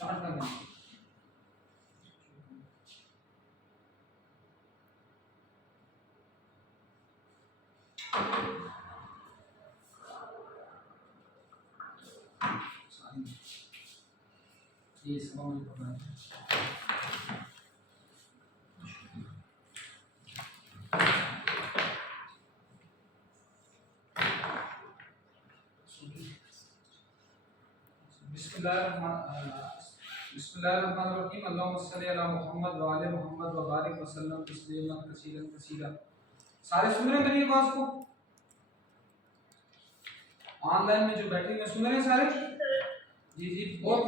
Start करना है। ये सब मुझे पता है। बिस्मिल्लाहिर्रहमानिर्रहीम अल्लाहुम्मा सल्ली अला मुहम्मद व आले मुहम्मद व बारिक व सल्लम तस्लीमन कसीरन कसीरा। सारे सुन रहे हैं मेरी आवाज को? ऑनलाइन में जो बैठे हैं सुन रहे हैं सारे? जी जी बहुत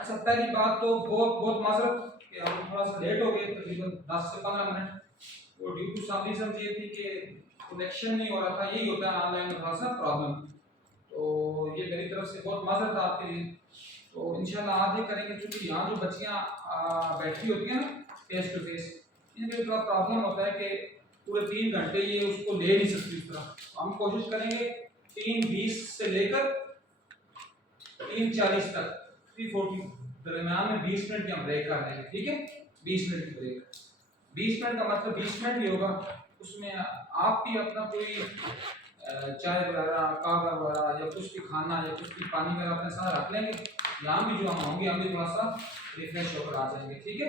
अच्छा, पहली बात तो बहुत माजरत कि हम थोड़ा सा लेट हो गए, तकरीबन 10 से 15 मिनट। वो ड्यू टू सम रीजन ये थी कि कनेक्शन नहीं हो रहा था, यही होता है ऑनलाइन में थोड़ा सा प्रॉब्लम। तो ये मेरी तरफ से बहुत माजरत है आपके लिए। तो इंशाल्लाह आज ये करेंगे, क्योंकि यहाँ जो बच्चियाँ बैठी होती हैं ना फेस टू फेस, इनके थोड़ा प्रॉब्लम होता है कि पूरे 3 घंटे ये उसको ले नहीं सकती इस तरह। हम कोशिश करेंगे 3:20 से लेकर 3:40 तक 3:40 दरमियान में 20 मिनट की हम ब्रेक कर लेंगे, ठीक है? 20 मिनट की ब्रेक। 20 मिनट का मतलब 20 मिनट ही होगा, उसमें आप भी अपना कोई चाय वगैरह कावा वगैरह या कुछ भी खाना या कुछ भी पानी वगैरह अपने साथ रख लेंगे। यहाँ भी जो हम होंगे हम भी थोड़ा सा रिफ्रेश होकर आ जाएंगे, ठीक है?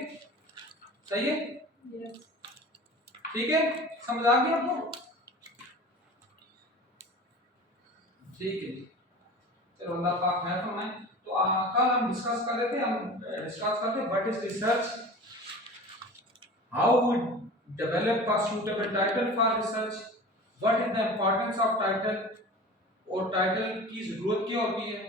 सही है? ठीक है, समझ आ गया आपको? ठीक है, चलो अल्लाह पाक खैर फरमाए। तो कल हम डिस्कस कर रहे थे, what is research, how we develop a suitable title for research, what is the importance of title, और टाइटल की जरूरत क्या होती है,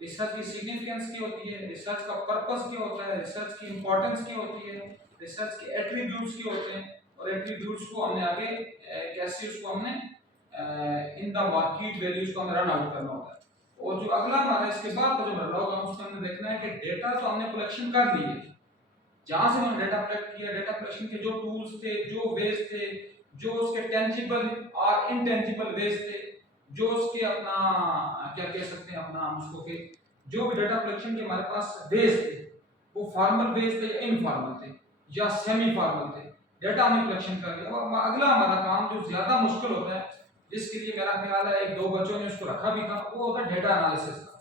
रिसर्च की सिग्निफिकेंस क्या होती है, रिसर्च का पर्पस क्या होता है, रिसर्च की इंपॉर्टेंस क्या होती है, रिसर्च के एट्रीब्यूट्स क्या होते हैं, और एट्रीब्यूट्स को हमने आगे कैसे उसको हमने इन द मार्केट वैल्यूज को हमें रन आउट करना होता है। और जो अगला हमारा इसके बाद का जो मरला होगा उसमें हमने देखना है कि डेटा तो हमने कलेक्शन कर ली है, जहां से हमने डेटा कलेक्ट किया, डेटा कलेक्शन के जो टूल्स थे, जो वेज थे, जो उसके टेंजिबल और इनटेंजिबल वेज थे, जो उसके अपना क्या कह सकते हैं अपना हम उसको के जो भी डेटा कलेक्शन के हमारे पास वेज थे, वो फॉर्मल वेज थे या इनफॉर्मल थे या सेमी फॉर्मल थे, डेटा हमने कलेक्शन कर लिया। और अगला हमारा काम जो ज्यादा मुश्किल होता है, जिसके लिए मेरा ख्याल है 1-2 बच्चों ने उसको रखा भी था, वो होता है डेटा एनालिसिस का।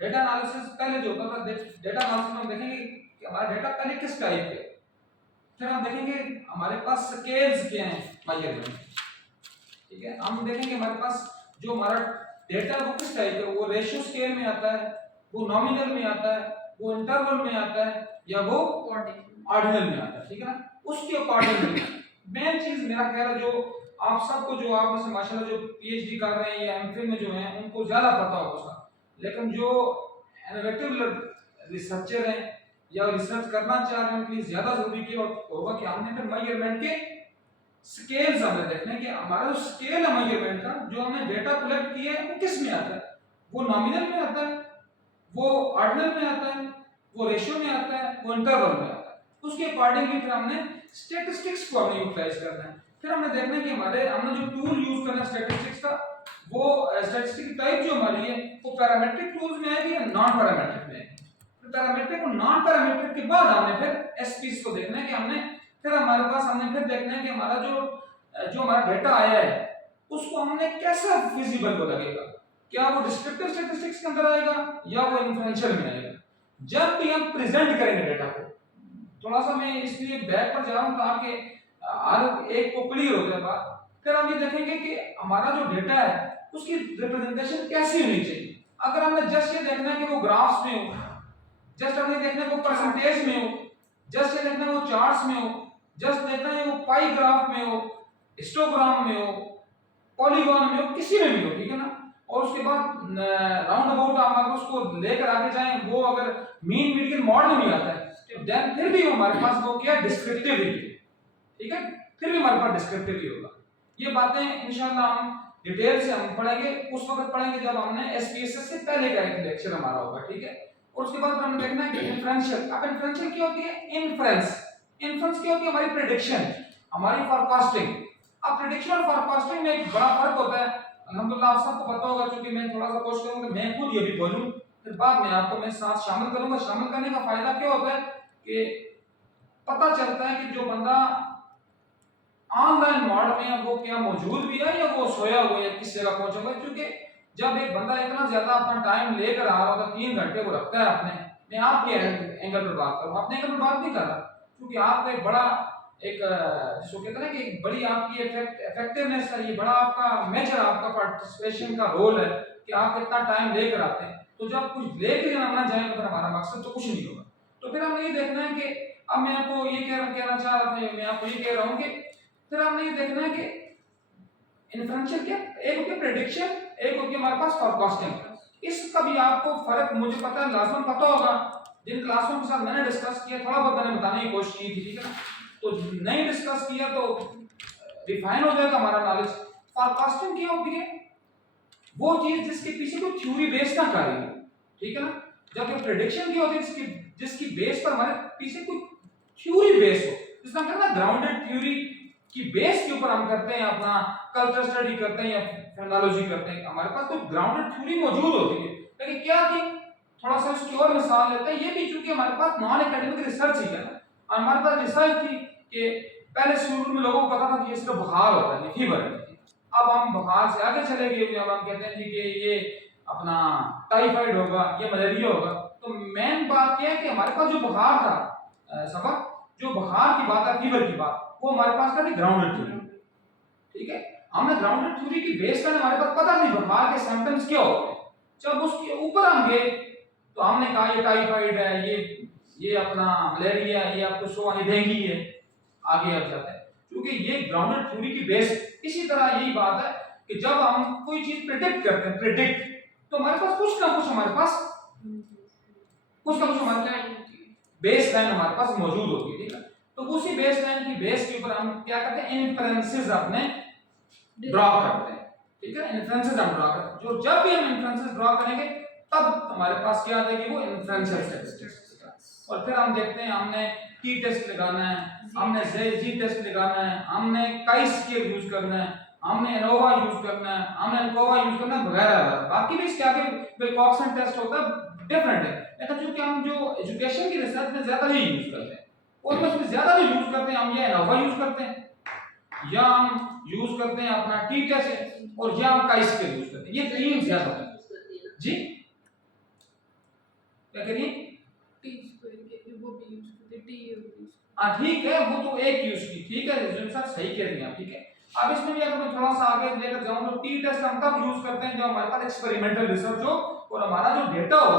डेटा एनालिसिस पहले जो होता था, डेटा एनालिसिस में हम देखेंगे कि हमारा डेटा पहले किस टाइप के, फिर हम देखेंगे हमारे पास स्केल्स क्या हैं मेजरमेंट, ठीक है? हम देखेंगे हमारे पास जो हमारा डेटा वो किस टाइप है, वो रेशियो स्केल में आता है, वो नॉमिनल में आता है, वो इंटरवल में आता है, या वो ऑर्डिनल में आता है, ठीक है ना? उसके अकॉर्डिंगली मेन चीज मेरा ख्याल है, जो आप सबको जो आप में से माशाल्लाह जो पीएचडी कर रहे हैं या एमफिल में जो हैं उनको ज्यादा पता होगा उसका, लेकिन जो इनोवेटिव रिसर्चर हैं या रिसर्च करना चाह रहे हैं उनके लिए ज्यादा जरूरी क्या होगा कि हमने फिर मेजरमेंट के स्केल्स हमने देखने कि हमारा जो स्केल है मेजरमेंट का, जो हमने डेटा कलेक्ट किया है वो किस में आता है, वो नॉमिनल में आता है, वो ऑर्डिनल में आता है, वो रेशियो में आता है, वो इंटरवल में आता है। उसके अकॉर्डिंगली फिर हमने स्टैटिस्टिक्स को हमने यूटिलाइज करना है। फिर हमने देखना है कि हमने जो टूल यूज करना है स्टैटिस्टिक्स का, वो स्टैटिस्टिक टाइप जो हमारी है वो पैरामीट्रिक टूल्स में आएगी या नॉन पैरामीट्रिक में आएगी। फिर पैरामीट्रिक और नॉन पैरामीट्रिक के बाद हमने फिर एसपीस को देखना है कि हमने फिर हमारे पास हमने फिर देखना है कि हमारा जो हमारा डेटा आया है उसको हमने कैसा विजिबल को लगेगा, क्या वो डिस्क्रिप्टिव स्टैटिस्टिक्स के अंदर आएगा या वो इन्फ्लुएंशियल में आएगा। जब भी हम प्रेजेंट करेंगे डेटा को, थोड़ा सा मैं इसलिए बैक पर जा रहा हूं ताकि हर एक को क्लियर हो जाए बात। फिर हम ये देखेंगे कि हमारा जो डेटा है उसकी रिप्रेजेंटेशन कैसी होनी चाहिए। अगर हमें जस्ट ये देखना है कि वो ग्राफ्स में हो, जस्ट हमें देखना है वो परसेंटेज में हो, जस्ट ये देखना है वो चार्ट्स में हो, जस्ट देखना है वो पाई ग्राफ में हो, हिस्टोग्राम में हो, पॉलीगॉन में हो, किसी में भी हो, ठीक है ना? और उसके बाद राउंड अबाउट आप अगर उसको लेकर आगे जाएं, वो अगर मीन मीडियन मॉड में नहीं आता है तो देन फिर भी हमारे पास वो क्या डिस्क्रिप्टिव है, ठीक है? फिर भी हमारे पास डिस्क्रिप्टिव ही होगा। ये बातें इंशाल्लाह हम डिटेल से हम पढ़ेंगे, उस वक्त पढ़ेंगे जब हमने एसपीएसएस से पहले का एक लेक्चर हमारा होगा, ठीक है? और उसके बाद हमने देखना है कि इन्फ्रेंशियल। अब इन्फ्रेंशियल क्या होती है? इन्फ्रेंस क्या होती है? हमारी प्रेडिक्शन, हमारी फोरकास्टिंग। अब प्रेडिक्शन और फोरकास्टिंग में एक बड़ा फर्क होता है। अल्हम्दुलिल्लाह आप सबको पता होगा, क्योंकि मैं थोड़ा सा कोशिश करूंगा कि मैं खुद ये भी बोलूं, फिर बाद में आपको मैं साथ शामिल करूंगा। शामिल करने का फायदा क्या होता है कि पता चलता है कि जो बंदा ऑनलाइन मोड में है वो क्या मौजूद भी है या वो सोया हुआ है, किस जगह पहुंचा हुआ है। क्योंकि जब एक बंदा इतना ज्यादा अपना टाइम लेकर आ रहा होता है, 3 घंटे वो रखता है अपने, मैं आपके एंगल पर बात करूँ, अपने एंगल पर बात नहीं कर रहा, क्योंकि आपका एक बड़ा एक जिसको कहते हैं ना कि एक बड़ी आपकी इफेक्टिवनेस है, ये बड़ा आपका मेजर आपका पार्टिसिपेशन का रोल है कि आप इतना टाइम लेकर आते हैं। तो जब कुछ लेकर हम ना जाए तो फिर हमारा मकसद तो कुछ नहीं होगा। तो फिर हमें ये देखना है कि अब मैं आपको ये कहना चाह रहा था, मैं आपको ये कह रहा हूँ कि फिर हमने ये देखना है कि इन्फ्रेंशियल क्या, एक होती है प्रेडिक्शन, एक होती है हमारे पास फोरकास्टिंग। इसका भी आपको फर्क मुझे पता है, लाजमन पता होगा, जिन क्लासों के साथ मैंने डिस्कस किया थोड़ा बहुत मैंने बताने की कोशिश की थी, ठीक है ना। तो नहीं डिस्कस किया तो रिफाइन हो जाएगा हमारा नॉलेज। फोरकास्टिंग क्या होती है, वो चीज जिसके पीछे कोई थ्योरी बेस ना कर रही हो, ठीक है ना। जबकि प्रेडिक्शन क्या होती है जिसकी बेस पर हमारे पीछे कोई थ्योरी बेस हो, जिसका कहना है ग्राउंडेड थ्योरी की बेस के ऊपर हम करते हैं अपना कल्चर स्टडी करते हैं या फेनोलॉजी करते हैं, हमारे पास कोई ग्राउंडेड थ्योरी मौजूद होती है। लेकिन क्या थी, थोड़ा सा इसकी और मिसाल लेते हैं, ये भी चूंकि हमारे पास नॉन एकेडमिक रिसर्च ही है ना, हमारे पास रिसर्च थी कि पहले शुरू में लोगों को पता था कि ये सिर्फ बुखार होता है, ये फीवर है। अब हम बुखार से आगे चले गए, अब हम कहते हैं जी कि ये अपना टाइफाइड होगा, ये मलेरिया होगा। तो मेन बात क्या है कि हमारे पास जो बुखार था सबक, जो बुखार की बात है, फीवर की बात, वो हमारे पास था ग्राउंडेड थ्योरी, ठीक है। हमने ग्राउंडेड थ्योरी की बेस पर हमारे पास पता नहीं बुखार के सिम्टम्स क्या होते हैं। जब उसके ऊपर हम गए तो हमने कहा ये टाइफाइड है, ये अपना मलेरिया, ये आपको सो डेंगू है, आगे अब जाते हैं, क्योंकि ये ग्राउंडेड थ्योरी की बेस। इसी तरह यही बात है कि जब हम कोई चीज प्रेडिक्ट करते हैं, प्रेडिक्ट, तो हमारे पास कुछ ना कुछ हमारे पास बेस लाइन हमारे पास मौजूद होती है, ठीक है। तो उसी बेस लाइन की बेस के ऊपर हम क्या करते हैं, इन्फ्रेंसेस अपने ड्रॉ करते हैं, ठीक है। इन्फ्रेंसेस हम ड्रॉ करते हैं, जो जब भी हम इन्फ्रेंसेस ड्रॉ करेंगे तब हमारे पास क्या आ जाएगी, वो इन्फ्रेंशियल स्टैटिस्टिक्स। और फिर हम देखते हैं हमने टी टेस्ट लगाना है, हमने जी टेस्ट लगाना है, हमने काई स्केल यूज करना है, हमने एनोवा यूज करना है, हमने एनकोवा यूज करना है वगैरह। बाकी भी इसके आगे विल्कॉक्सन टेस्ट होता है, डिफरेंट है। लेकिन चूंकि हम जो एजुकेशन की रिसर्च में ज्यादा ही यूज करते हैं, और में ज्यादा भी यूज करते हैं, हम ये एनोवा यूज करते हैं, या हम यूज करते हैं अपना टी टेस्ट, और या हम काई स्केल यूज करते हैं। ये तीन ज्यादा है जी। क्या करिए, टी स्क्वायर के वो भी यूज करते हैं, टी। हाँ ठीक है, वो तो एक यूज की, ठीक है, रिजल्ट सर सही कह रही हैं आप, ठीक है। अब इसमें भी अगर मैं थोड़ा सा आगे लेकर जाऊं तो टी टेस्ट हम तब यूज करते हैं जब हमारे पास एक्सपेरिमेंटल रिसर्च हो और हमारा जो डेटा हो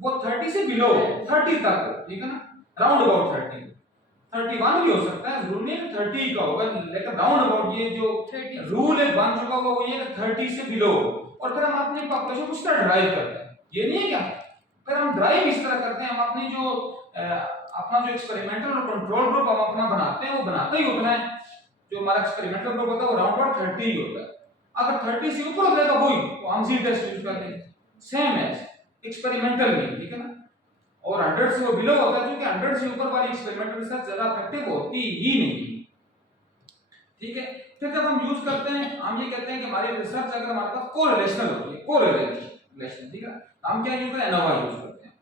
वो 30 से बिलो, 30 तक हो, ठीक है ना, राउंड अबाउट 30, 31 भी हो सकता है, जरूर नहीं 30 का होगा, लेकिन राउंड अबाउट ये जो रूल है बन चुका हुआ वो ये 30 से बिलो। और फिर हम अपनी पॉपुलेशन को इस तरह ड्राइव करते हैं, ये नहीं है क्या, फिर हम ड्राइव इस तरह करते हैं, हम अपनी जो अपना जो एक्सपेरिमेंटल और कंट्रोल ग्रुप हम अपना बनाते हैं, वो बनाते ही उतना है, जो हमारा एक्सपेरिमेंटल ग्रुप होता है वो राउंड अबाउट 30 ही होता है। अगर 30 से ऊपर हो जाएगा वही तो हम जी टेस्ट यूज करते हैं, सेम एज एक्सपेरिमेंटल में, ठीक है ना। और 100 से वो बिलो होता है, क्योंकि 100 से ऊपर वाली एक्सपेरिमेंटल रिसर्च ज्यादा इफेक्टिव होती ही नहीं, ठीक है। फिर जब हम यूज करते हैं, हम ये कहते हैं कि हमारी रिसर्च अगर हमारे पास कोरिलेशनल होती है, कोरिलेशन, ठीक है, हम क्या यूज करते हैं, एनोवा यूज करते हैं।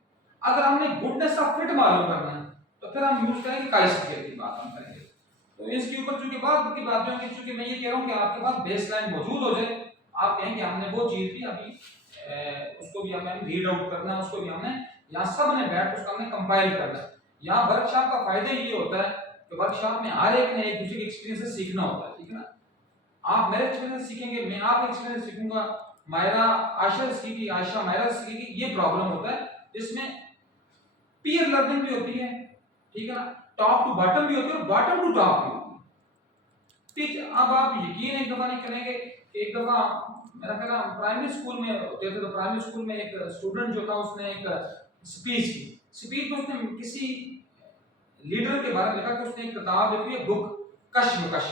अगर हमने गुडनेस ऑफ फिट मालूम करना है तो फिर हम यूज करेंगे काई स्केल की बात हम करेंगे। तो इसके ऊपर चूंकि बात की बात है, चूंकि मैं ये कह रहा हूं कि आपके पास बेसलाइन मौजूद हो जाए, आप कहें कि हमने वो चीज भी अभी उसको भी हमें रीड आउट करना है, उसको भी हमने यहाँ सब ने बैठ उसका हमने कंपाइल करना है। यहाँ वर्कशॉप का फायदा ये होता है कि वर्कशॉप में हर एक ने एक दूसरे के एक्सपीरियंस से सीखना होता है, ठीक है ना। आप मेरे एक्सपीरियंस सीखेंगे, मैं आपके एक्सपीरियंस सीखूंगा, मायरा आयशा सीखेगी, आयशा मायरा सीखेगी, ये प्रॉब्लम होता है जिसमें पीयर लर्निंग भी होती है, ठीक है ना, टॉप टू बॉटम भी होती है और बॉटम टू टॉप भी होती है, ठीक है। अब आप यकीन एक दफा नहीं करेंगे, एक दफा मेरा ख्याल प्राइमरी स्कूल में होते थे, तो प्राइमरी स्कूल में एक स्टूडेंट जो था उसने एक स्पीच की, स्पीच में उसने किसी लीडर के बारे में लिखा कि उसने एक किताब लिखी है, बुक कश्मकश।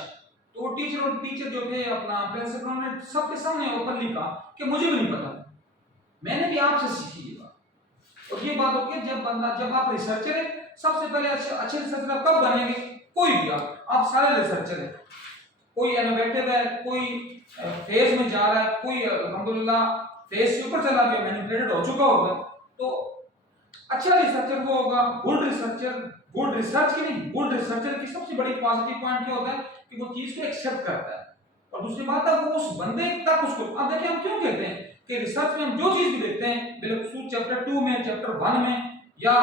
तो टीचर जो थे अपना प्रिंसिपल ने सबके सामने ओपनली कहा कि मुझे भी नहीं पता, मैंने भी आपसे सीखी ये बात। और ये बात होती है जब आप रिसर्चर हैं, सबसे पहले अच्छे रिसर्चर आप कब बनेंगे, कोई भी आप सारे रिसर्चर हैं, कोई इनोवेटिव है, कोई फेज में जा रहा है, कोई अल्हम्दुलिल्लाह फेज से ऊपर चला गया, मैनिपुलेटेड हो चुका होगा, तो अच्छा रिसर्चर वो होगा, गुड रिसर्चर, गुड रिसर्च की नहीं, गुड रिसर्चर की सबसे बड़ी पॉजिटिव पॉइंट क्या होता है कि वो चीज को एक्सेप्ट करता है, और दूसरी बात है वो उस बंदे तक उसको, अब देखिए हम क्यों कहते हैं कि रिसर्च में हम जो चीज भी देखते हैं बिल्कुल चैप्टर 2 में, चैप्टर 1 में, या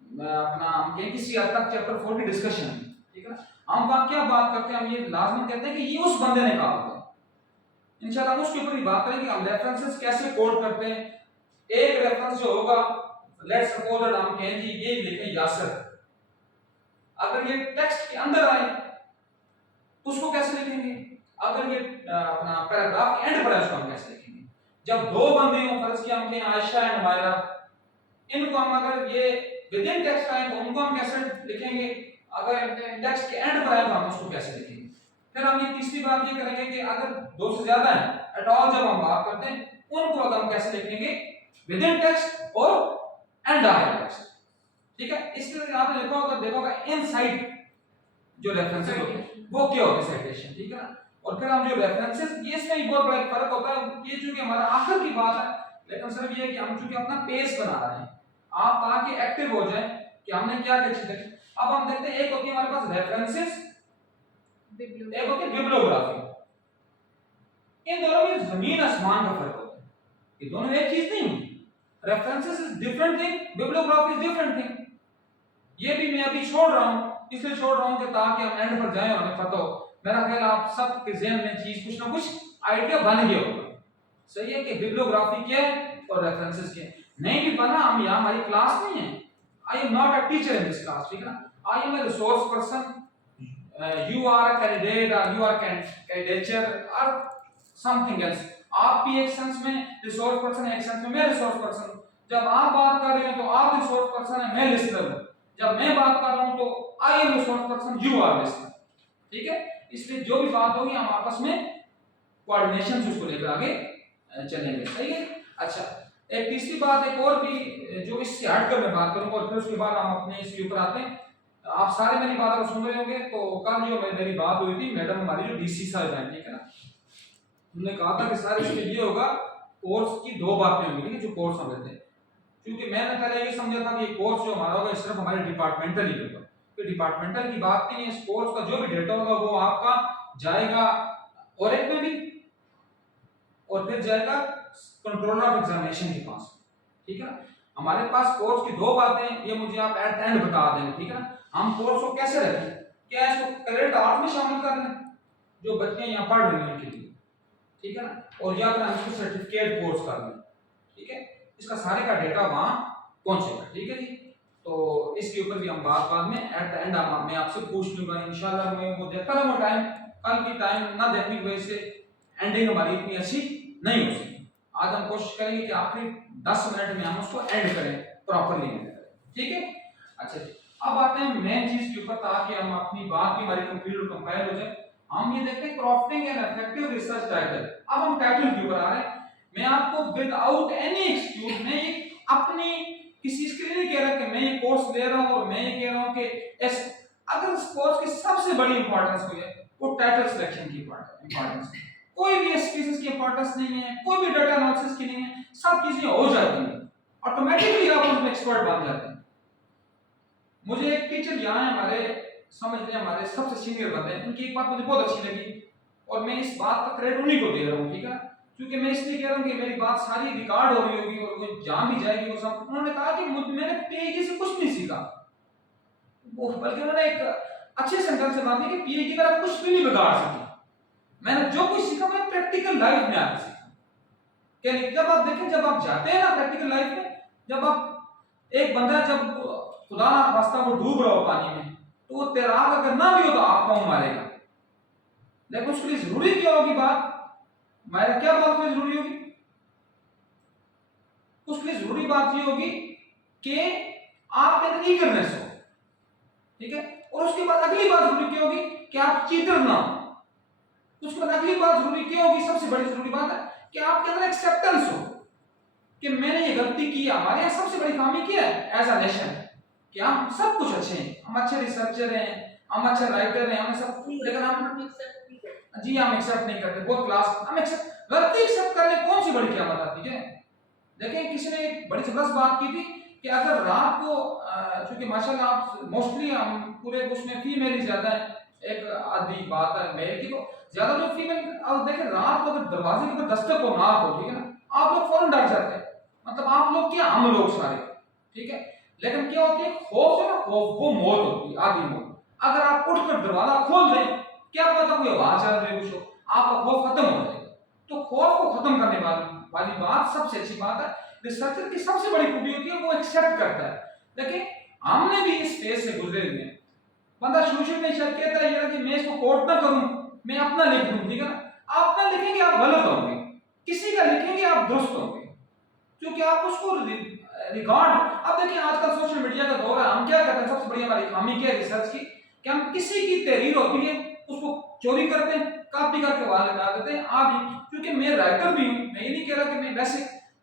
अपना हम कहें किसी हद तक चैप्टर 4 की डिस्कशन में, ठीक है ना, हम वहां क्या बात करते हैं, हम ये लाजमन कहते हैं कि ये उस बंदे ने कहा होगा। इंशाल्लाह हम उसके ऊपर ही बात करेंगे, हम रेफरेंसेस कैसे कोड करते हैं। एक रेफरेंस जो होगा, लेट्स सपोज दैट हम कहें जी ये लिखें यासर, अगर ये टेक्स्ट के अंदर आए तो उसको कैसे लिखेंगे, अगर ये अपना पैराग्राफ के एंड पर है उसको हम कैसे लिखेंगे। जब दो बंदे हो, फर्ज किया हम कहें आयशा एंड मायरा, इनको हम अगर ये विद इन टेक्स्ट आए तो उनको हम कैसे लिखेंगे, अगर टेक्स्ट के एंड पर आए तो हम उसको कैसे लिखेंगे। फिर हम ये तीसरी बात ये करेंगे कि अगर दो से ज्यादा है एट ऑल, जब हम बात करते हैं उनको अगर हम कैसे लिखेंगे, विद इन टेक्स्ट और एंड आफ्टर टेक्स्ट, ठीक है। इसके लिए आपने देखा होगा, इनसाइड जो रेफरेंसेस होते हैं वो क्या होते हैं, साइटेशन, ठीक है ना। और फिर हम जो रेफरेंसेस, ये इसमें एक बहुत बड़ा फर्क होता है, ये चूंकि हमारा आखिर की बात है, लेकिन सिर्फ ये है कि हम चूंकि अपना पेज बना रहे हैं, आप ताकि एक्टिव हो जाए कि हमने क्या क्या चीजें देखी। अब हम देखते हैं, एक होती है हमारे पास रेफरेंसेस, एक होती है बिब्लियोग्राफी। इन दोनों में जमीन आसमान का फर्क होता है, ये दोनों एक चीज नहीं है। References is different thing, bibliography is different thing. ये भी मैं अभी छोड़ रहा हूं, इसलिए छोड़ रहा हूं कि ताकि हम एंड पर जाएं और हमें पता हो। मेरा ख्याल आप सबके ज़हन में चीज कुछ ना कुछ आइडिया बन गया होगा, सही है कि बिब्लियोग्राफी क्या है और रेफरेंसेस क्या है। नहीं भी बना, हम यहाँ हमारी क्लास नहीं है, I am not a teacher in this class, ठीक है ना, I am a resource person, you are a candidate or you are candidature or something else। आप भी एक सेंस में रिसोर्स पर्सन है, एक सेंस में मैं रिसोर्स पर्सन हूं। जब आप बात कर रहे हो तो आप रिसोर्स पर्सन है, मैं लिसनर हूं। जब मैं बात कर रहा हूं तो I am resource person, you our listener, ठीक है। इसलिए जो भी बात होगी हम आपस में कोऑर्डिनेशन से उसको लेकर आगे चलेंगे, सही है। अच्छा, एक तीसरी बात एक और भी जो इससे हटकर मैं बात करूंगा, और फिर उसके बाद हम अपने इसके ऊपर आते हैं। आप सारे मेरी बात अगर सुन रहे होंगे तो कल जो मेरी बात हुई थी मैडम हमारी जो डीसी साहब हैं, ठीक है ना, उन्होंने कहा था कि सर इसके लिए होगा कोर्स की दो बातें होंगी, ठीक है, जो कोर्स हम लेते हैं। क्योंकि मैंने पहले ये समझा था कि ये कोर्स जो हमारा होगा सिर्फ हमारे डिपार्टमेंटल ही होगा, तो डिपार्टमेंटल की बात नहीं है। इस कोर्स का जो भी डेटा होगा वो आपका जाएगा ओरेक में भी, और फिर जाएगा कंट्रोलर ऑफ एग्जामिनेशन के पास, ठीक है ना। हमारे पास कोर्स की दो बातें, ये मुझे आप एट एंड बता देंगे, ठीक है ना। हम कोर्स को कैसे रखें, क्या इसको करेंट आर्ट में शामिल कर लें जो बच्चे यहाँ पढ़ रहे हैं उनके लिए, ठीक है ना, और या फिर हम इसको सर्टिफिकेट कोर्स कर लें, ठीक है। इसका सारे का डेटा वहां पहुंचेगा, ठीक है जी। तो इसके ऊपर भी हम बात बाद में एट द एंड मैं आपसे पूछ लूंगा इंशाल्लाह। मैं वो देखता रहूंगा टाइम, कल की टाइम ना देखने की वजह से एंडिंग हमारी इतनी अच्छी नहीं हो सकी। आज हम कोशिश करेंगे कि आखिरी 10 मिनट में हम उसको एंड करें, प्रॉपर्ली एंड करें, ठीक है। अच्छा जी, अब आते हैं मेन चीज के ऊपर, ताकि हम अपनी बात भी हमारी कंप्लीट और कंपाइल हो जाए। हम ये देखते हैं crafting and effective research title. अब हम टाइटल के ऊपर आ रहे हैं। मैं आपको विदाउट एनी एक्सक्यूज, मैं ये अपनी किसी इसके लिए नहीं कह रहा कि मैं ये कोर्स ले रहा हूं और मैं ये कह रहा हूं कि अगर इस कोर्स की सबसे बड़ी इंपॉर्टेंस कोई है वो टाइटल सिलेक्शन की इंपॉर्टेंस है। कोई भी स्पीशीज की इंपॉर्टेंस नहीं है, कोई भी डाटा एनालिसिस की नहीं है, सब चीजें हो जाती हैं ऑटोमेटिकली, आप उसमें एक्सपर्ट बन जाते हैं। मुझे एक टीचर यहाँ है हमारे, समझ लें हमारे सबसे सीनियर बंदे हैं, उनकी एक बात मुझे बहुत अच्छी लगी और मैं इस बात का क्रेडिट उन्हीं को दे रहा हूँ, ठीक है। क्योंकि मैं इसलिए कह रहा हूँ कि मेरी बात सारी रिकॉर्ड हो रही होगी और वो जान भी जाएगी वो सब। उन्होंने कहा कि मैंने पीएचडी से कुछ नहीं सीखा, वो बल्कि उन्होंने एक अच्छे सेंटेंस से बात की कि पीएचडी में आप कुछ भी नहीं बिगाड़ सकते। मैंने जो कुछ सीखा मैं प्रैक्टिकल लाइफ में आके सीखा। क्या जब आप देखें, जब आप जाते हैं ना प्रैक्टिकल लाइफ में, जब आप एक बंदा जब खुदा ना खास्ता वो डूब रहा हो पानी में, तो वो तैराक अगर ना भी हो तो आपको मारेगा, लेकिन उसके लिए जरूरी क्या होगी बात, मेरा क्या बात में जरूरी होगी, उसके लिए जरूरी बात ये होगी कि आपके अंदर ईगरनेस हो, ठीक है। और उसके बाद अगली बात जरूरी क्या होगी कि आप चीटर ना हो। उसके बाद अगली बात जरूरी क्या होगी, सबसे बड़ी जरूरी बात है कि आपके अंदर एक्सेप्टेंस हो कि मैंने ये गलती की। हमारे यहाँ सबसे बड़ी खामी क्या है एज अ नेशन, कि हम सब कुछ अच्छे हैं, हम अच्छे रिसर्चर हैं, हम अच्छे राइटर हैं, हमें सब, लेकिन हम जी हम एक्सेप्ट नहीं करते। बहुत क्लास हम एक्सेप्ट, गलती एक्सेप्ट करने कौन सी बड़ी क्या बात आती है। देखें किसी ने एक बड़ी जबरदस्त बात की थी कि अगर रात को चूंकि माशाल्लाह आप मोस्टली हम पूरे उसमें फीमेल ही ज्यादा है, एक आधी बात है मेल की, तो ज्यादा जो फीमेल, अब देखें रात को अगर दरवाजे के ऊपर दस्तक हो नाक हो, ठीक है ना, आप लोग फौरन डर जाते हैं, मतलब आप लोग क्या हम लोग सारे, ठीक है। लेकिन क्या होती है खौफ से ना, वो मौत होती है, आधी मौत। अगर आप उठकर दरवाजा खोल दें, क्या पता कोई आवाज आ रही है कुछ हो, आपका खौफ खत्म हो जाएगा। तो खौफ को खत्म करने वाली बात सबसे अच्छी बात है। रिसर्चर की सबसे बड़ी खूबी होती है वो एक्सेप्ट करता है। देखिए हमने भी इस फेज से गुजरे हुए हैं। बंदा शुरू में शायद कहता है यार कि मैं इसको कोट ना करूं, मैं अपना लिख दूं, ठीक है ना। आप अपना लिखेंगे आप गलत होंगे, किसी का लिखेंगे आप दुरुस्त होंगे, क्योंकि आप उसको रिकॉर्ड, अब देखिए आजकल सोशल मीडिया का दौर है, हम क्या करते हैं, सबसे बड़ी हमारी खामी क्या है रिसर्च की, कि हम किसी की तहरीर होती है उसको चोरी करते हैं, कॉपी करके वहां लगा देते हैं। आप क्योंकि मैं राइटर भी हूं, मैं ये नहीं कह रहा कि मैं वैसे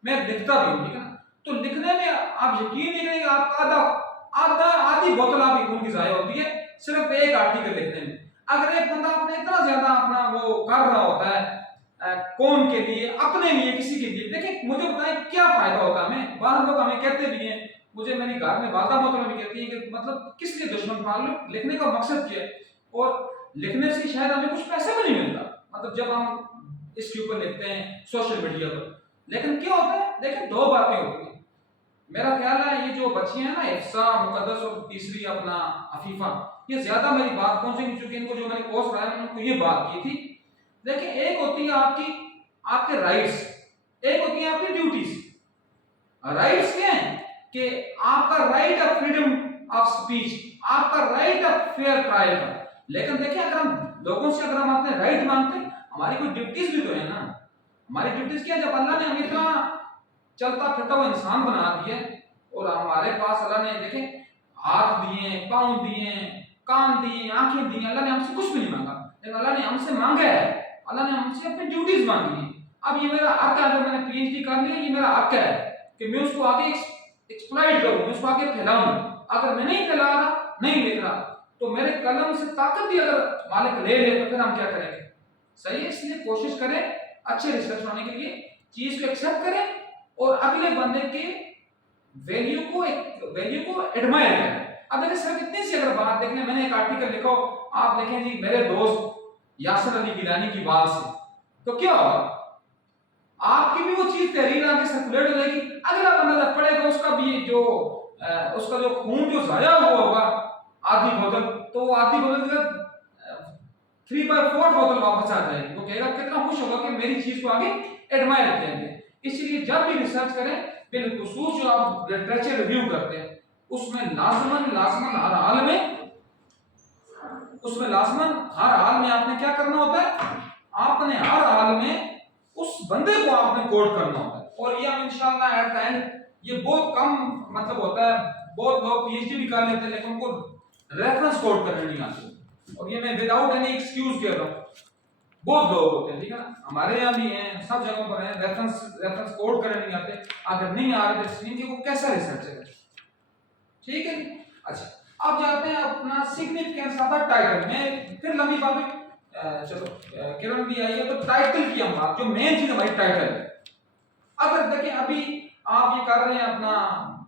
मैं लिखता भी हूं, ठीक है ना। तो लिखने में आप यकीन नहीं करेंगे, आपका आधी बोतल आपकी खून की जाया होती है सिर्फ एक आर्टिकल लिखने में। अगर एक बंदा अपने इतना ज्यादा अपना वो कर रहा होता है कौन के लिए, अपने लिए, किसी के लिए, देखिए मुझे बताएं क्या फायदा होता है हमें। बाहर लोग हमें कहते भी हैं, मुझे मेरी घर में वादा मोहतरमा भी कहती है कि मतलब किस लिए दुश्मन पाल लो, लिखने का मकसद क्या है, और लिखने से शायद हमें कुछ पैसा भी नहीं मिलता, मतलब जब हम इसके ऊपर लिखते हैं सोशल मीडिया पर। लेकिन क्या होता है, देखिए दो बातें होती हैं, मेरा ख्याल है ये जो बच्ची है ना इफ्सा, मुकद्दस और तीसरी अपना अफीफा, ये ज्यादा मेरी बात पहुंचेगी, क्योंकि इनको जो मैंने कोर्स पढ़ाया मैंने उनको ये बात की थी। देखिए एक होती है आपके राइट्स, एक होती है आपकी ड्यूटीज। राइट्स क्या है कि आपका right of freedom of speech, आपका राइट ऑफ फेयर ट्रायल का। लेकिन देखिए अगर हम लोगों से अगर हम अपने राइट मांगते हैं, हमारी कोई ड्यूटीज भी तो है ना। हमारी ड्यूटीज क्या है, जब अल्लाह ने हमें इतना चलता फिरता हुआ इंसान बना दिया और हमारे पास अल्लाह ने देखे हाथ दिए, पांव दिए, कान दिए, आंखें दी, अल्लाह ने हमसे कुछ भी नहीं मांगा, लेकिन अल्लाह ने हमसे मांगा है, अल्लाह ने हमसे अपनी ड्यूटीज मांगी है। अब ये मेरा हक है, अगर मैंने पीएचडी कर लिया, ये मेरा हक है कि मैं उसको आगे एक्सप्लॉइट करूं, मैं उसको आगे फैलाऊं। अगर मैं नहीं फैला रहा, नहीं लिख रहा, तो मेरे कलम से ताकत भी अगर मालिक ले ले तो फिर हम क्या करेंगे। सही है, इसलिए कोशिश करें अच्छे रिसर्च होने के लिए, चीज को एक्सेप्ट करें और अगले बंदे के वैल्यू को एडमायर करें। अब देखिए सिर्फ इतनी सी अगर बात देखने, मैंने एक आर्टिकल लिखा, आप लिखें जी मेरे दोस्त यासिर अली गिलानी की बात से, तो क्या होगा, आपकी भी वो चीज तहरीर आके सर्कुलेट हो जाएगी, अगला बंदा जब पढ़ेगा उसका भी जो उसका जो खून जो जाया हुआ होगा आधी बोतल, तो वो आधी बोतल का 3/4 बोतल वापस आ जाएगी। वो कहेगा कितना खुश होगा कि मेरी चीज को आगे एडमायर किया गया। इसलिए जब भी रिसर्च करें, बिलखुसूस जो आप लिटरेचर रिव्यू करते हैं, उसमें लाजमन हर हाल में आपने क्या करना होता है, आपने हर हाल में उस बंदे को आपने कोट करना होता है। और ये हम इंशाल्लाह एट द एंड, ये बहुत कम मतलब होता है, बहुत लोग पीएचडी भी कर लेते हैं लेकिन उनको रेफरेंस कोट करने नहीं आते, और ये मैं विदाउट एनी एक्सक्यूज कह रहा हूँ, बहुत लोग होते हैं, ठीक है ना, हमारे यहाँ भी हैं, सब जगहों पर हैं, रेफरेंस कोड करने नहीं आते। अगर नहीं आ रहे तो इसलिए वो कैसा रिसर्च है, ठीक है। अच्छा अब जाते हैं अपना सिग्निफिकेंस ऑफ द टाइटल में, फिर लंबी बात चलो किरण भी आई है, तो टाइटल की हम बात, जो मेन चीज हमारी टाइटल है। अगर देखें अभी आप ये कर रहे हैं अपना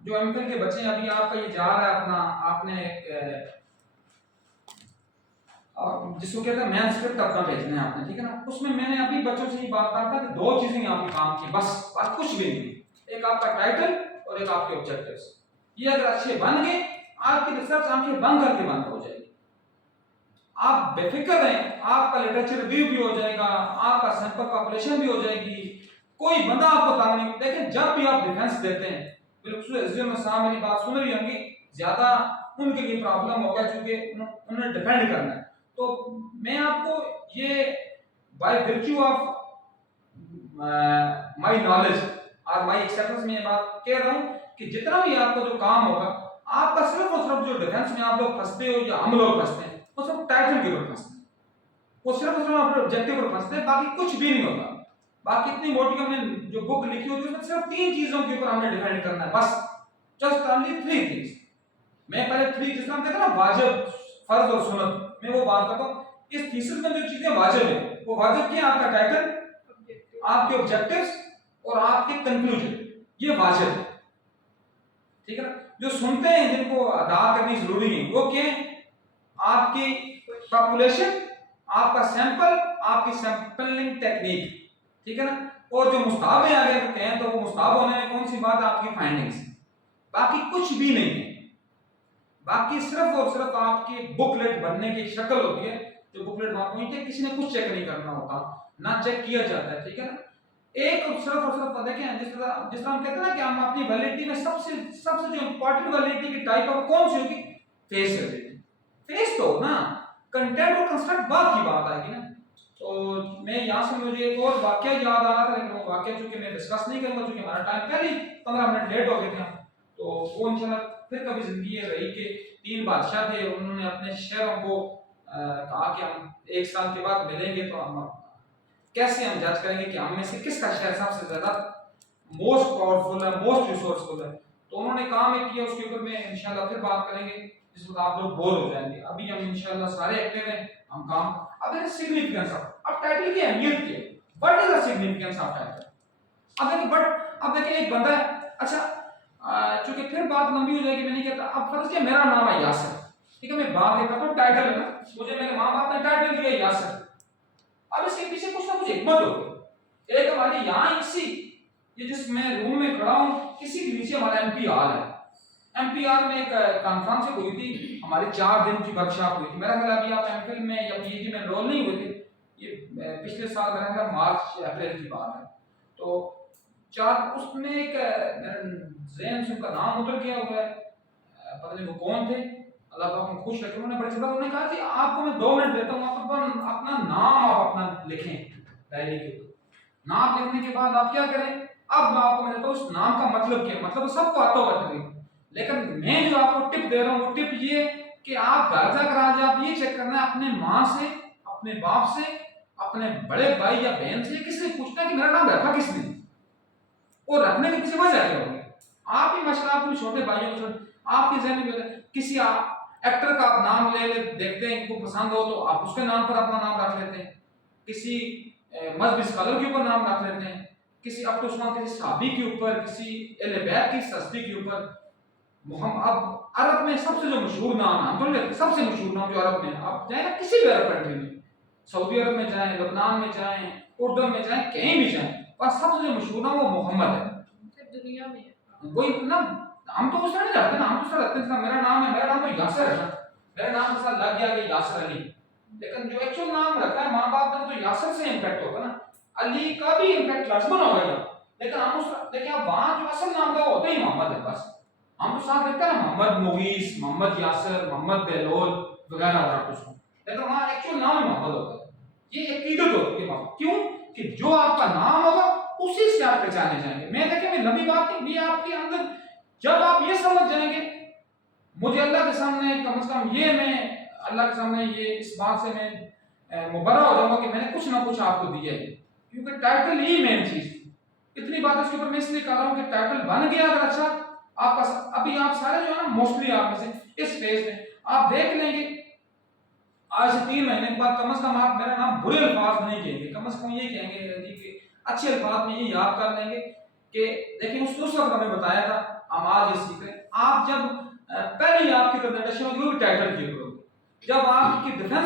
जो एमफिल के बच्चे हैं, अभी आपका ये जा रहा है अपना, आपने एक जिसको कहते हैं मैनस्क्रिप्ट अपना भेजना है आपने, ठीक है ना। उसमें मैंने अभी बच्चों से ये बात कहा था कि दो चीजें आपके काम की, बस कुछ भी नहीं, एक आपका टाइटल और एक आपके ऑब्जेक्टिव्स। ये अगर अच्छे बन गए, आपकी रिसर्च आंखें बंद करके बंद हो जाएगी, आप बेफिक्र रहें, आपका लिटरेचर रिव्यू भी हो जाएगा, आपका सैंपल पॉपुलेशन भी हो जाएगी, कोई बंदा आपको तंग नहीं। देखें जब भी आप डिफेंस देते हैं, बिल्कुल एसडीएम साहब मेरी बात सुन रही होंगी, ज्यादा उनके लिए प्रॉब्लम होगा क्योंकि उन्हें डिफेंड करना है। तो मैं आपको ये by virtue of my knowledge और माय एक्सपीरियंस में ये बात कह रहा हूं कि जितना भी आपका जो काम होगा, आपका सिर्फ और सिर्फ जो डिफेंस में आप लोग फंसते हो या हम लोग फंसते हैं, वो सिर्फ टाइटल के ऊपर फंसते हैं, वो सिर्फ और सिर्फ अपने ऑब्जेक्टिव पर फंसते हैं, बाकी कुछ भी नहीं होता। बाकी इतनी मोटी हमने जो बुक लिखी होती है उसमें सिर्फ 3 चीजों के ऊपर हमने डिफाइन करना है, बस जस्ट ओनली 3 थिंग्स। मैं पहले 3 जिस तरह कहते हैं ना वाजिब, फर्ज और सुन्नत, मैं वो बात करता हूं। इस थीसिस में जो चीजें वाजिब है, वो वाजिब क्या है, आपका टाइटल, आपके ऑब्जेक्टिव्स और आपके कंक्लूजन। ये वाजिब है, ठीक है ना। जो सुनते हैं जिनको अदा करनी जरूरी है वो क्या है, आपकी पॉपुलेशन, आपका सैंपल, आपकी सैंपलिंग टेक्निक, ठीक है ना। और जो मुस्ताबे आगे करते हैं तो वो मुस्ताब होने में कौन सी बात, आपकी फाइंडिंग्स, बाकी कुछ भी नहीं है। बाकी सिर्फ और सिर्फ आपकी बुकलेट बनने की शक्ल होती है, जो बुकलेट वहां पहुंचती है, किसी ने कुछ चेक नहीं करना होता, ना चेक किया जाता है, ठीक है ना। एक और सिर्फ देखें, जिस तरह हम कहते हैं ना कि हम अपनी वैलिडिटी में सबसे सबसे जो इंपॉर्टेंट वैलिडिटी की टाइप है कौन सी होगी, फेस वैलिडिटी। फेस तो ना, कंटेंट और कंस्ट्रक्ट बाद की बात आएगी ना। तो मैं यहाँ से मुझे एक और वाकया याद आ रहा था, लेकिन वो वाकया चूंकि मैं डिस्कस नहीं करूंगा क्योंकि हमारा टाइम पहले 15 मिनट लेट हो गए थे हम, तो वो इंशाल्लाह फिर कभी जिंदगी ये रही कि 3 बादशाह थे, उन्होंने अपने शहरों को कहा कि हम 1 साल के बाद मिलेंगे तो हम कैसे हम जज करेंगे कि हम में से किसका शहर सबसे ज्यादा मोस्ट पावरफुल है, मोस्ट रिसोर्सफुल है। तो उन्होंने काम एक किया, उसके ऊपर में इंशाल्लाह फिर बात करेंगे, जिस वक्त आप लोग बोर हो जाएंगे। अभी हम इंशाल्लाह सारे एक्टिव हैं, हम काम। अब देखिए सिग्निफिकेंस, अब टाइटल की अहमियत क्या है, what is the significance of title. अब देखिए एक बंदा है, अच्छा चूंकि फिर बात लंबी हो जाएगी, मैं नहीं कहता। अब फर्ज किया मेरा नाम है यासर, ठीक है, मैं बात करता हूँ टाइटल है ना, मुझे मेरे माँ बाप ने टाइटल दिया यासर। अब इसके पीछे कुछ ना कुछ हिकमत होगी। एक हमारे यहाँ इसी ये जिस मैं रूम में खड़ा हूँ, किसी के नीचे हमारा एमपीआर है। एमपीआर में एक कॉन्फ्रेंस हुई थी हमारी, 4 दिन की वर्कशॉप हुई थी। मेरा ख्याल अभी आप एमफिल में या पीएचडी में एनरोल नहीं हुए थे, ये पिछले साल मेरा ख्याल मार्च अप्रैल की बात है। तो 4 उसमें एक जैन से उनका नाम उतर गया हुआ है, पता नहीं वो कौन थे, अल्लाह पाक उनको खुश रखे। उन्होंने बड़े जबरदस्त उन्होंने कहा कि आपको मैं 2 मिनट देता हूँ, आप अपना नाम आप अपना लिखें डायरी के ऊपर। नाम लिखने के बाद आप क्या करें, अब मैं आपको मैं देता हूँ उस नाम का मतलब क्या है, मतलब सबको आता होगा तकरीबन, लेकिन मैं जो आपको टिप दे रहा हूँ वो टिप ये कि आप घर जाकर आज आप ये चेक करना है अपने माँ से, अपने बाप से, अपने बड़े भाई या बहन से, किसी से पूछना है कि मेरा नाम रखा किसने, और रखने के पीछे वजह क्या होगी। आप ही मसला अपने छोटे भाइयों को आपके जहन में किसी एक्टर का आप नाम ले देखते हैं, इनको पसंद हो तो आप उसके नाम पर अपना नाम रख लेते हैं, किसी मजहबी स्कॉलर के ऊपर नाम रख लेते हैं, किसी अब तो किसी साहबी के ऊपर, किसी एलबैत की सस्ती के ऊपर। अब अरब में सबसे जो मशहूर नाम है, हम बोल लेते सबसे मशहूर नाम जो अरब में, आप जाए ना किसी भी अरब कंट्री में, सऊदी अरब में जाएं, लबनान में जाएं, उर्दन में जाएं, कहीं भी जाएं, बस सबसे जो मशहूर नाम वो मोहम्मद है दुनिया में। वही ना। हम तो उससे नहीं जाते ना, हम तो उससे रखते हैं मेरा नाम है, मेरा नाम तो यासर है ना, मेरा नाम के साथ लग गया कि यासर अली, लेकिन जो एक्चुअल नाम रखा है माँ बाप ने तो यासर से इंपैक्ट होगा ना, अली का भी इंपैक्ट लाजमन होगा यहाँ, लेकिन हम उस देखिए अब वहाँ जो असल नाम था वो होता ही मोहम्मद है बस। हम तो साथ लिखते हैं ना मोहम्मद मुगीस, मोहम्मद यासर, मोहम्मद बेलोल वगैरह वगैरह कुछ, लेकिन वहाँ एक्चुअल नाम ही मोहम्मद होता है। ये अकीदत होती है, क्यों कि जो आपका नाम होगा उसी से आप पहचाने जाएंगे। मैं देखिए मैं लंबी बात नहीं, ये आपके अंदर जब आप ये समझ जाएंगे, मुझे अल्लाह के सामने कम से कम ये मैं अल्लाह के सामने ये इस बात से मैं मुबर्रा हो जाऊंगा कि मैंने कुछ ना कुछ आपको दिया है, क्योंकि टाइटल ही मेन चीज थी। इतनी बात इसके ऊपर मैं इसलिए कर रहा हूँ कि टाइटल बन गया अगर अच्छा आपका, अभी आप सारे जो है ना मोस्टली आप में से इस फेज में आप देख लेंगे आज से 3 महीने के बाद कम से कम आप मेरा नाम बुरे अल्फाज में नहीं कहेंगे, कम से कम ये कहेंगे कि अच्छे अल्फाज में ये याद कर लेंगे कि देखिए उस वक्त हमें बताया था, हम आज ये सीख रहे हैं। आप जब पहले आपकी प्रेजेंटेशन होगी वो भी टाइटल की होगी, जब आपकी डिफेंस